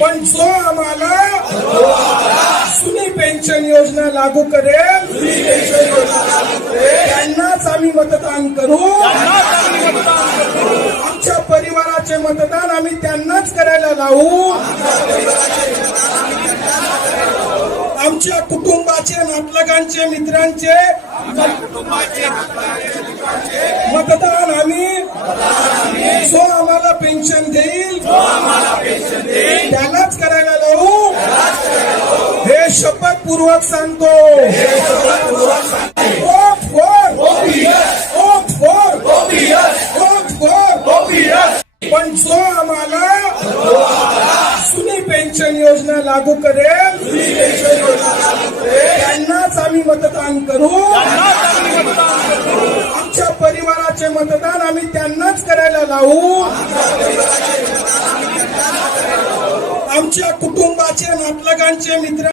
पण जो आम्हाला जुनी पेन्शन योजना लागू करेल त्यांनाच आम्ही मतदान करू. आमच्या परिवाराचे मतदान आम्ही त्यांनाच करायला लावू. आमच्या कुटुंबाचे नातलगांचे मित्रांचे मतदान आम्ही जो आम्हाला पेन्शन देईल त्यालाच करायला लावू. हे शपथपूर्वक सांगतो. पण जो आम्हाला जुनी पेन्शन योजना लागू करेल त्यांनाच आम्ही मतदान करू. आमच्या परिवाराचे मतदान आम्ही त्यांनाच करायला लावू. आमच्या कुटुंबाचे नातलगांचे मित्र